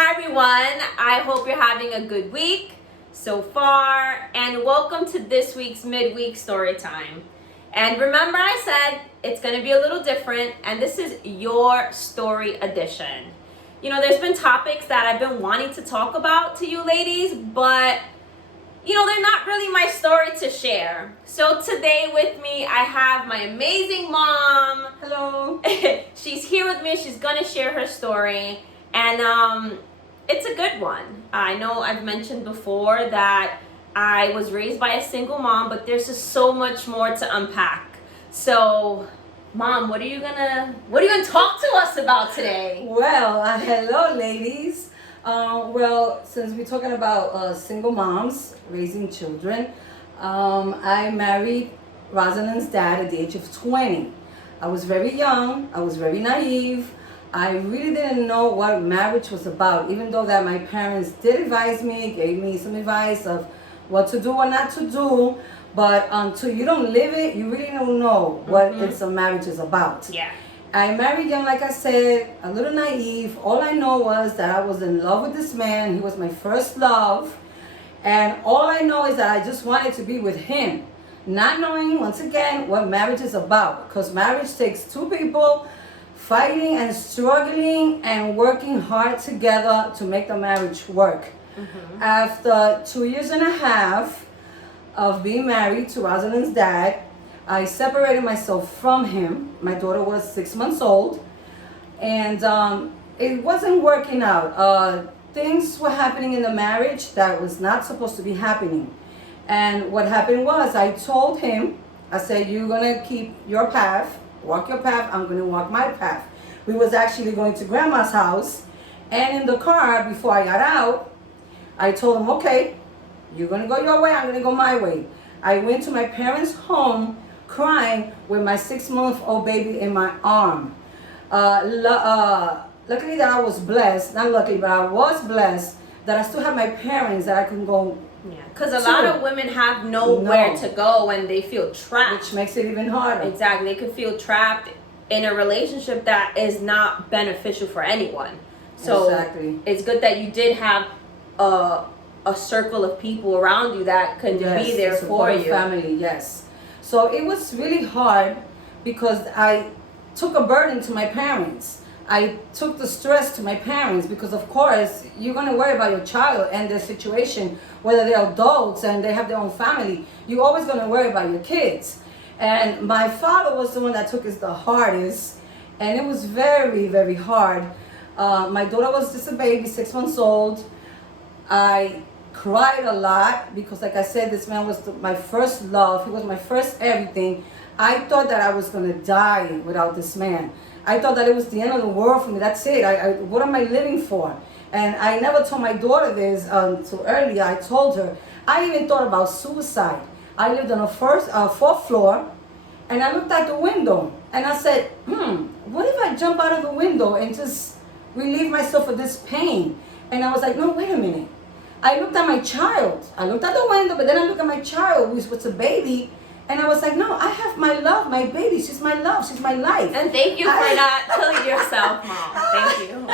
Hi everyone, I hope you're having a good week so far, and welcome to this week's Midweek Storytime. And remember, I said it's going to be a little different, and this is your story edition. You know, there's been topics that I've been wanting to talk about to you ladies, but they're not really my story to share. So today with me, I have my amazing mom. Hello. She's here with me. She's going to share her story. And it's a good one. I know I've mentioned before that I was raised by a single mom, but there's just so much more to unpack. So, Mom, what are you gonna talk to us about today? Well, hello, ladies. Since we're talking about single moms raising children, I married Rosalind's dad at the age of 20. I was very young. I was very naive. I really didn't know what marriage was about, even though that my parents did advise me, gave me some advice of what to do or not to do. But until you don't live it, you really don't know what a marriage is about. Yeah. I married young, like I said, a little naive. All I know was that I was in love with this man. He was my first love. And all I know is that I just wanted to be with him. Not knowing, once again, what marriage is about. Because marriage takes two people fighting and struggling and working hard together to make the marriage work. After 2.5 years of being married to Rosalind's dad, I separated myself from him. My daughter was 6 months old, and it wasn't working out. Things were happening in the marriage that was not supposed to be happening. And what happened was, I told him, I said, you're gonna keep your path, walk your path, I'm gonna walk my path. We was actually going to grandma's house, and in the car, before I got out, I told him, okay, you're gonna go your way, I'm gonna go my way. I went to my parents' home crying with my 6-month-old baby in my arm. Luckily that I was blessed, not luckily, but I was blessed that I still have my parents that I can go. Yeah, because a lot of women have nowhere to go when they feel trapped. Which makes it even harder. Exactly. They could feel trapped in a relationship that is not beneficial for anyone. So it's good that you did have a circle of people around you that could be there for you. Family, yes. So it was really hard because I took a burden to my parents. I took the stress to my parents because, of course, you're going to worry about your child and their situation, whether they're adults and they have their own family. You're always going to worry about your kids. And my father was the one that took it the hardest, and it was very, very hard. My daughter was just a baby, 6 months old. I cried a lot because, like I said, this man was my first love. He was my first everything. I thought that I was going to die without this man. I thought that it was the end of the world for me. That's it. What am I living for? And I never told my daughter this until earlier. I told her. I even thought about suicide. I lived on a fourth floor, and I looked out the window, and I said, what if I jump out of the window and just relieve myself of this pain? And I was like, no, wait a minute. I looked at my child. I looked at the window, but then I looked at my child, which was a baby, and I was like, no, I have my love, my baby. She's my love. She's my life. And thank you for not killing yourself, Mom. Thank you.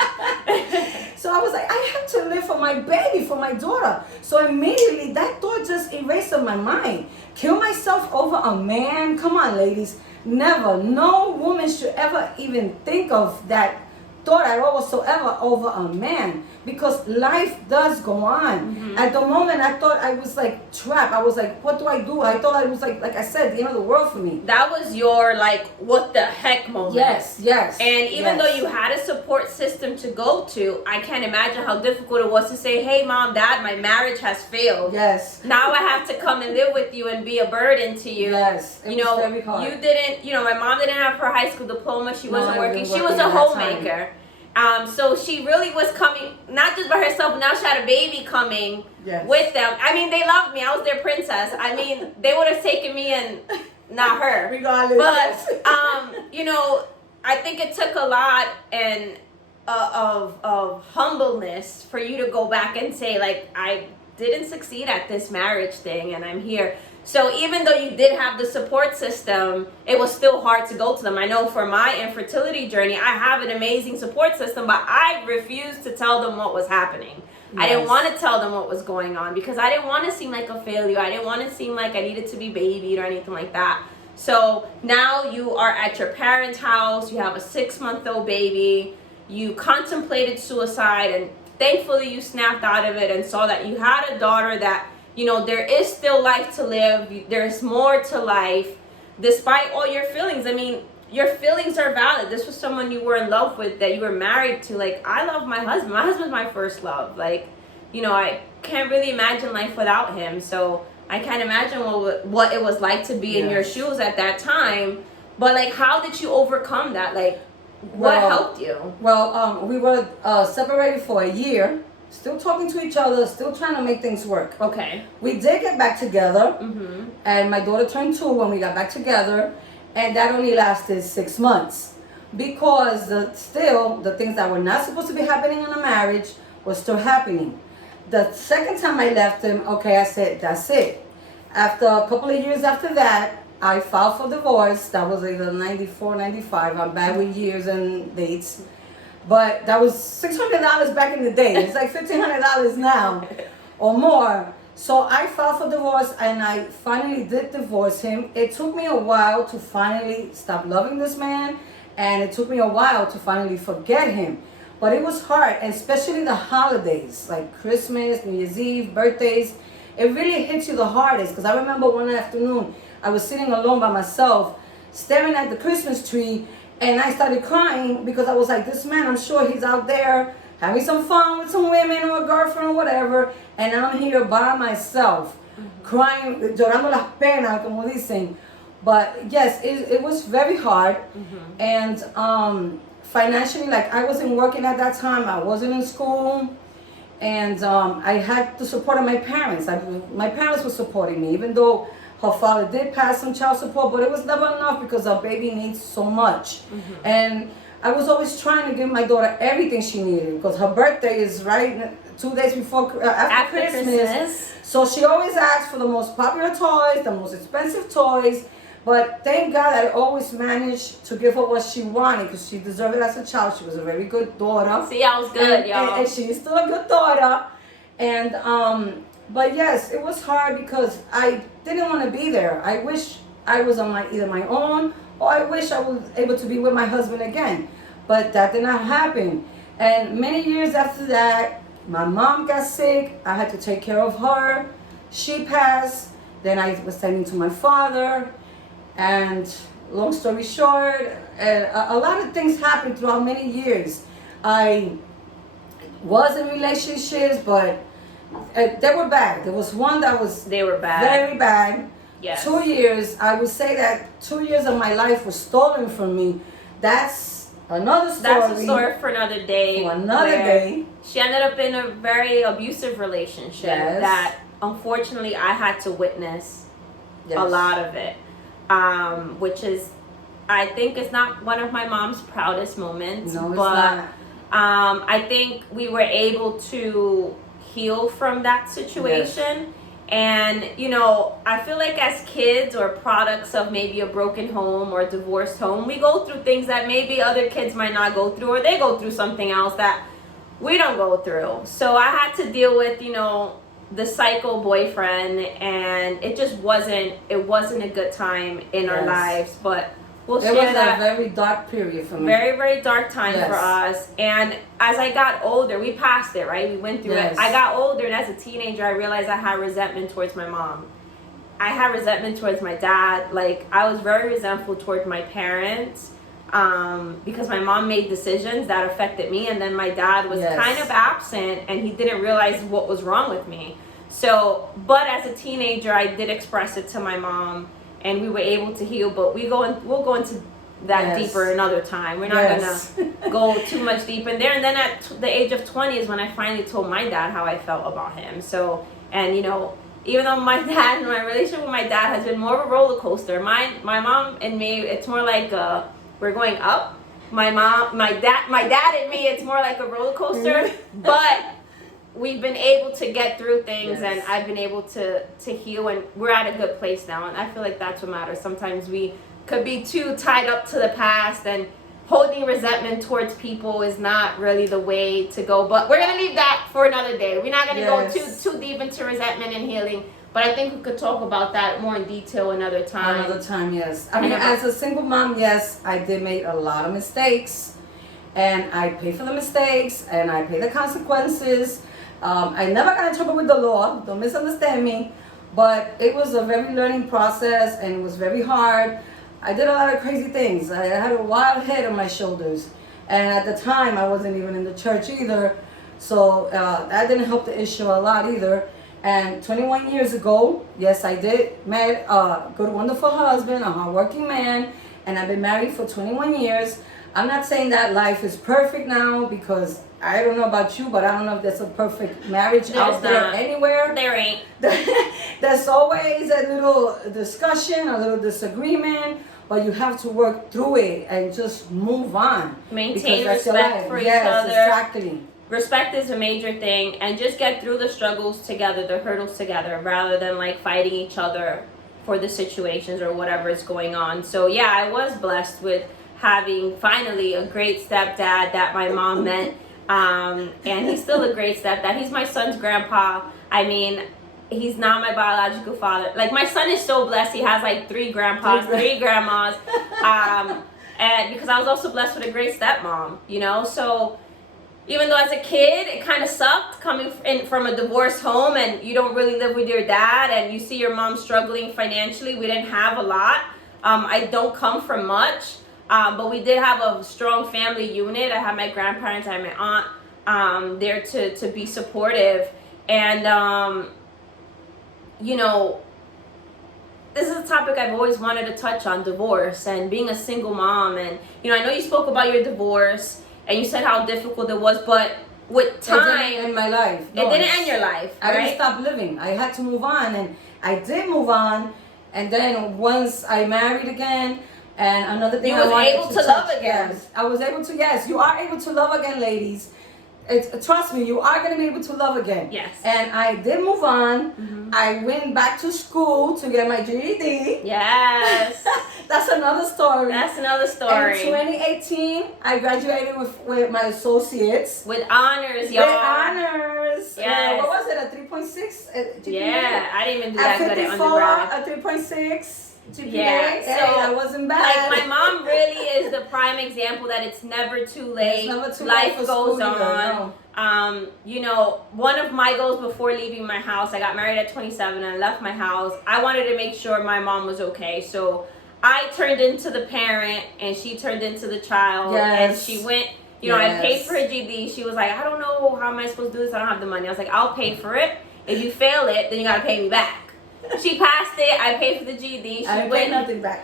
So I was like, I have to live for my baby, for my daughter. So immediately that thought just erased from my mind. Kill myself over a man? Come on, ladies. Never. No woman should ever even think of that thought at all whatsoever over a man, because life does go on. At the moment, I thought I was like trapped. I was like, what do? I thought I was like I said, the end of the world for me. That was your what the heck moment. Yes. And even though you had a support system to go to, I can't imagine how difficult it was to say, hey, Mom, Dad, my marriage has failed. Yes. Now I have to come and live with you and be a burden to you. Yes. It was very hard. You didn't, my mom didn't have her high school diploma. She wasn't working. She was a homemaker. So she really was coming, not just by herself, but now she had a baby coming with them. I mean, they loved me. I was their princess. I mean, they would have taken me and not her. Regardless. But, I think it took a lot of humbleness for you to go back and say, I didn't succeed at this marriage thing, and I'm here. So even though you did have the support system, it was still hard to go to them. I know for my infertility journey, I have an amazing support system, but I refused to tell them what was happening. Yes. I didn't want to tell them what was going on because I didn't want to seem like a failure. I didn't want to seem like I needed to be babied or anything like that. So now you are at your parents' house, you have a 6-month-old baby, you contemplated suicide, and thankfully you snapped out of it and saw that you had a daughter that, you know, there is still life to live. There's more to life. Despite all your feelings, I mean, your feelings are valid. This was someone you were in love with, that you were married to. Like, I love my husband. My husband's my first love. Like, you know, I can't really imagine life without him. So I can't imagine what it was like to be in your shoes at that time. But, like, how did you overcome that? Like, what helped you? Well, we were separated for a year. Still talking to each other, still trying to make things work. Okay. We did get back together, and my daughter turned 2 when we got back together, and that only lasted 6 months because still the things that were not supposed to be happening in a marriage were still happening. The second time I left him, okay, I said, that's it. After a couple of years after that, I filed for divorce. That was either 94, 95. I'm bad with years and dates. But that was $600 back in the day. It's like $1,500 now or more. So I filed for divorce and I finally did divorce him. It took me a while to finally stop loving this man, and it took me a while to finally forget him. But it was hard, and especially the holidays, like Christmas, New Year's Eve, birthdays. It really hits you the hardest, because I remember one afternoon, I was sitting alone by myself, staring at the Christmas tree, and I started crying because I was like, this man, I'm sure he's out there having some fun with some women or a girlfriend or whatever, and I'm here by myself, crying, llorando las penas, como dicen. But yes, it was very hard, and financially, like, I wasn't working at that time, I wasn't in school, and I had the support of my parents. My parents were supporting me, even though her father did pass some child support, but it was never enough because our baby needs so much. And I was always trying to give my daughter everything she needed, because her birthday is right 2 days before after Christmas. So she always asked for the most popular toys, the most expensive toys. But thank God I always managed to give her what she wanted, because she deserved it as a child. She was a very good daughter. See, I was good, y'all. And she's still a good daughter. And but yes, it was hard because I didn't want to be there. I wish I was on either my own, or I wish I was able to be with my husband again. But that did not happen. And many years after that, my mom got sick. I had to take care of her. She passed. Then I was tending to my father. And long story short, a lot of things happened throughout many years. I was in relationships, but they were bad. There was one that was They were bad. very bad. Yes. 2 years, I would say that 2 years of my life was stolen from me. That's another story. That's a story for another day. For another day. She ended up in a very abusive relationship that unfortunately I had to witness a lot of it. Which is, I think, is not one of my mom's proudest moments. No, it's but not. I think we were able to heal from that situation. And, you know, I feel like as kids or products of maybe a broken home or a divorced home, we go through things that maybe other kids might not go through, or they go through something else that we don't go through. So I had to deal with, you know, the psycho boyfriend, and it just wasn't a good time in our lives. But we'll share that. It was a very dark period for me. Very, very dark time for us. And as I got older, we passed it, right? We went through it. I got older, and as a teenager, I realized I had resentment towards my mom. I had resentment towards my dad. Like, I was very resentful towards my parents, because my mom made decisions that affected me, and then my dad was kind of absent, and he didn't realize what was wrong with me. So, but as a teenager, I did express it to my mom, and we were able to heal. But we'll go into that deeper another time. We're not gonna go too much deep in there. And then at the age of 20 is when I finally told my dad how I felt about him. So, and you know, even though my relationship with my dad has been more of a roller coaster, my mom and me, it's more like we're going up. My dad and me, it's more like a roller coaster. But we've been able to get through things, Yes. and I've been able to heal, and we're at a good place now, and I feel like that's what matters. Sometimes we could be too tied up to the past, and holding resentment towards people is not really the way to go, but we're gonna leave that for another day. We're not gonna go too deep into resentment and healing, but I think we could talk about that more in detail another time. Another time, yes. I mean, as a single mom, yes, I did make a lot of mistakes, and I pay for the mistakes, and I pay the consequences. I never got in trouble with the law, don't misunderstand me, but it was a very learning process, and it was very hard. I did a lot of crazy things. I had a wild head on my shoulders, and at the time I wasn't even in the church either, so that didn't help the issue a lot either. And 21 years ago, yes, I did met a good, wonderful husband, a hardworking man, and I've been married for 21 years. I'm not saying that life is perfect now, because I don't know about you, but I don't know if there's a perfect marriage out there anywhere. There ain't. There's always a little discussion, a little disagreement, but you have to work through it and just move on. Maintain respect for each other. Exactly. Respect is a major thing, and just get through the struggles together, the hurdles together, rather than like fighting each other for the situations or whatever is going on. So yeah, I was blessed with having finally a great stepdad that my mom met, and he's still a great stepdad. He's my son's grandpa. I mean, he's not my biological father. Like, my son is so blessed. He has like 3 grandpas, 3 grandmas, and because I was also blessed with a great stepmom, you know. So even though as a kid it kind of sucked coming in from a divorced home, and you don't really live with your dad, and you see your mom struggling financially. We didn't have a lot. I don't come from much, but we did have a strong family unit. I had my grandparents, I had my aunt there to be supportive, and you know, this is a topic I've always wanted to touch on: divorce and being a single mom. And you know, I know you spoke about your divorce, and you said how difficult it was, but with time, it didn't end my life. No, it didn't end your life, I right? didn't stop living. I had to move on, and I did move on. And then once I married again, and another thing, you was able to love again. Yes, I was able to. Yes, you are able to love again, ladies. Trust me, you are going to be able to love again. Yes. And I did move on. Mm-hmm. I went back to school to get my GED. Yes. That's another story. That's another story. In 2018, I graduated with my associates. With honors, y'all. With honors. Yes. What was it? A 3.6 GPA? Yeah, I didn't even do that good at 54, undergrad. a 3.6 GPA. Yeah, Hey, so, that wasn't bad. Like, my mom really is the prime example that it's never too late. It's never too Life late for goes school either, on. no. You know, one of my goals before leaving my house, I got married at 27 and I left my house. I wanted to make sure my mom was okay. So I turned into the parent and she turned into the child. Yes. And she went, you know, I paid for her GED. She was like, I don't know, how am I supposed to do this? I don't have the money. I was like, I'll pay for it. If you fail it, then you got to pay me back. She passed it. I paid for the GED. I paid nothing back.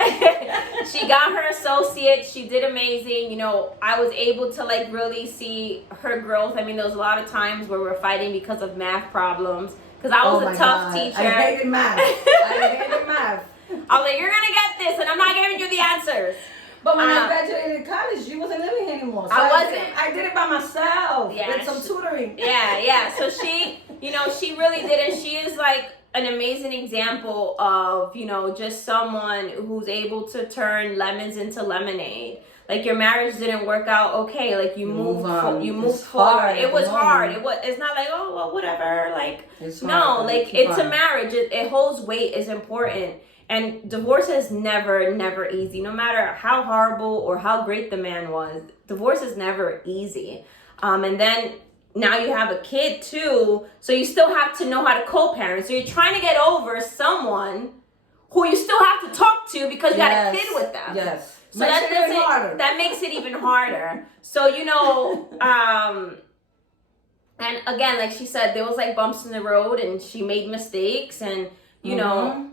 She got her associate. She did amazing. You know, I was able to like really see her growth. I mean, there was a lot of times where we were fighting because of math problems. Because I was a tough teacher. I hated math. I hated math. I was like, you're gonna get this, and I'm not giving you the answers. But when I graduated college, you wasn't living anymore. So I wasn't. I did it by myself with some tutoring. Yeah. So she, you know, she really did, and she is like an amazing example of, you know, just someone who's able to turn lemons into lemonade. Like, your marriage didn't work out okay. Like, you moved forward. It was hard. It's not like, oh, well, whatever. Like, it's no, like, it's a marriage. It holds weight. It's important. And divorce is never easy. No matter how horrible or how great the man was, divorce is never easy. And then now you have a kid too, so you still have to know how to co-parent. So you're trying to get over someone who you still have to talk to because you got a kid with them. Yes. So that makes it even harder. So, you know, and again, like she said, there was like bumps in the road, and she made mistakes, and you know,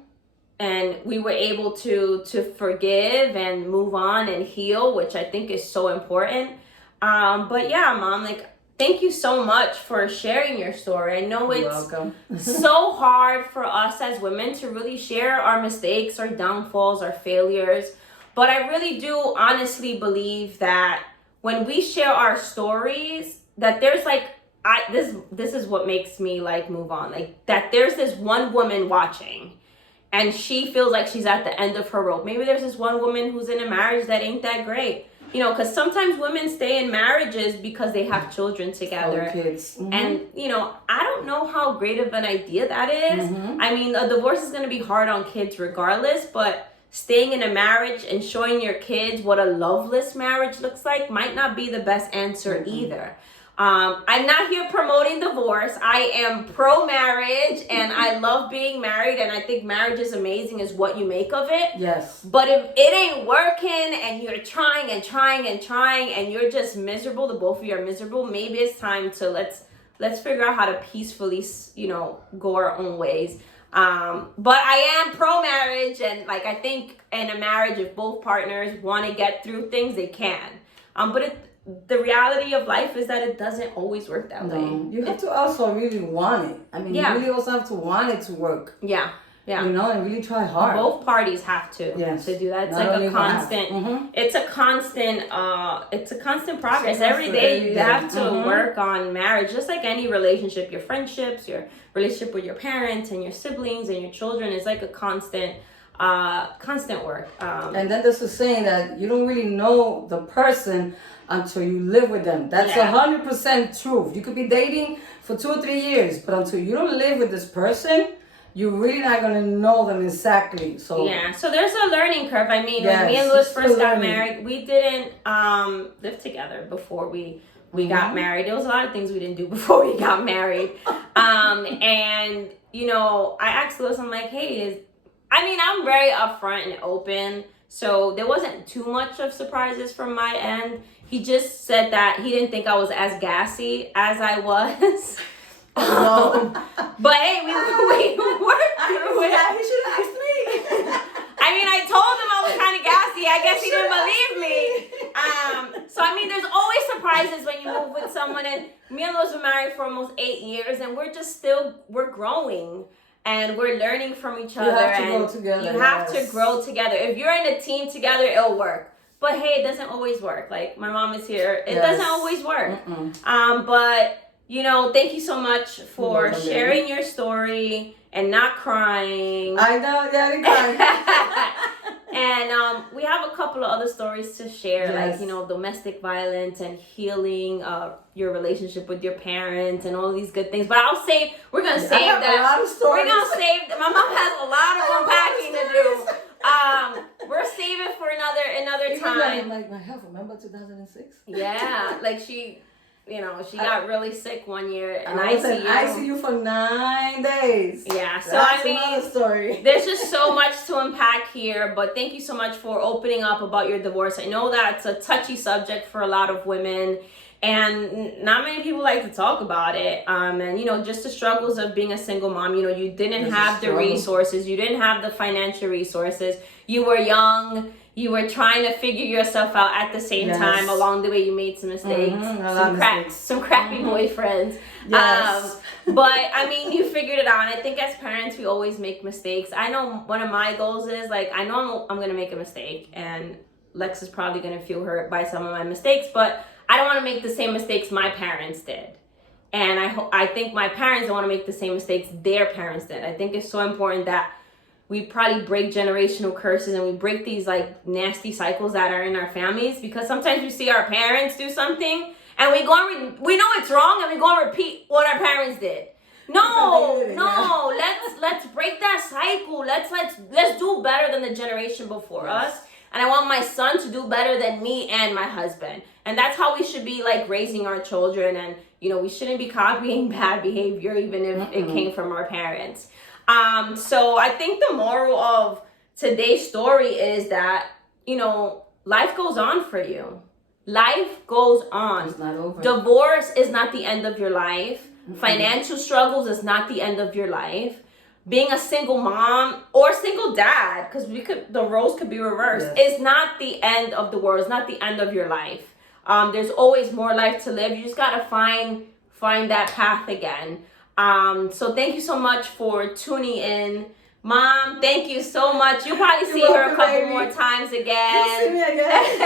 and we were able to forgive and move on and heal, which I think is so important. But yeah, Mom, like, thank you so much for sharing your story. I know it's so hard for us as women to really share our mistakes, our downfalls, our failures. But I really do honestly believe that when we share our stories, that there's like this is what makes me like move on. Like that there's this one woman watching and she feels like she's at the end of her rope. Maybe there's this one woman who's in a marriage that ain't that great. You know, because sometimes women stay in marriages because they have children together. Kids. Mm-hmm. And, you know, I don't know how great of an idea that is. Mm-hmm. I mean, a divorce is going to be hard on kids regardless, but staying in a marriage and showing your kids what a loveless marriage looks like might not be the best answer mm-hmm. either. I'm not here promoting divorce. I am pro-marriage and I love being married and I think marriage is amazing is what you make of it. Yes. But if it ain't working and you're trying and you're just miserable, the both of you are miserable, maybe it's time to let's figure out how to peacefully, you know, go our own ways. But I am pro-marriage and like I think in a marriage if both partners want to get through things, they can. But the reality of life is that it doesn't always work that way. You have to also really want it. I mean, you really also have to want it to work. Yeah. Yeah. You know, and really try hard. Both parties have to do that. It's Not like a constant mm-hmm. it's a constant progress. Every day you have to mm-hmm. work on marriage, just like any relationship, your friendships, your relationship with your parents and your siblings and your children is like a constant work. And then there's a saying that you don't really know the person until you live with them. That's 100% truth. You could be dating for 2 or 3 years, but until you don't live with this person, you're really not gonna know them exactly. So so there's a learning curve. I mean, when me and Louis first got married, we didn't live together before we mm-hmm. got married. There was a lot of things we didn't do before we got married. And you know, I asked Louis, I'm like, hey, I'm very upfront and open. So there wasn't too much of surprises from my end. He just said that he didn't think I was as gassy as I was. But hey, we worked through it. He should have asked me. I mean, I told him I was kind of gassy. I guess he didn't believe me. So I mean, there's always surprises when you move with someone. And me and Louis were married for almost 8 years, and we're growing. And we're learning from each other. You have to grow together. You have to grow together. If you're in a team together, it'll work. But hey, it doesn't always work. Like my mom is here. It doesn't always work. But you know, thank you so much for sharing your story and not crying. I know, Daddy crying. And we have a couple of other stories to share, like, you know, domestic violence and healing your relationship with your parents and all these good things. But we're going to save that. A lot of stories. We're going to save my mom has a lot of unpacking to do. We're saving for another time. Like my health, remember 2006? Yeah, like she got really sick one year and I was in ICU for 9 days. Yeah, so that's another story. There's just so much to unpack here, but thank you so much for opening up about your divorce. I know that's a touchy subject for a lot of women, and not many people like to talk about it. And you know, just the struggles of being a single mom. You know, you didn't have the resources, you didn't have the financial resources. You were young. You were trying to figure yourself out at the same time. Along the way, you made some mistakes, some crappy boyfriends. Yes. But I mean, you figured it out. And I think as parents, we always make mistakes. I know one of my goals is like, I know I'm gonna make a mistake, and Lex is probably gonna feel hurt by some of my mistakes, but I don't want to make the same mistakes my parents did. And I think my parents don't want to make the same mistakes their parents did. I think it's so important that we probably break generational curses and we break these like nasty cycles that are in our families, because sometimes we see our parents do something and we know it's wrong and we go and repeat what our parents did. No, let's break that cycle. Let's do better than the generation before us. And I want my son to do better than me and my husband. And that's how we should be like raising our children. And you know, we shouldn't be copying bad behavior even if it came from our parents. So I think the moral of today's story is that, you know, life goes on for you. Life goes on. It's not over. Divorce is not the end of your life. Financial struggles is not the end of your life. Being a single mom or single dad, because the roles could be reversed, is not the end of the world. It's not the end of your life. There's always more life to live. You just gotta find that path again. So thank you so much for tuning in. Mom, thank you so much. You'll probably see her a couple more times again. You'll see me again.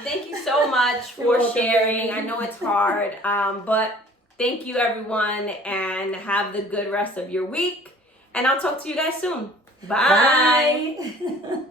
Thank you so much for You're welcome, sharing. baby. I know it's hard, but thank you, everyone, and have the good rest of your week. And I'll talk to you guys soon. Bye. Bye.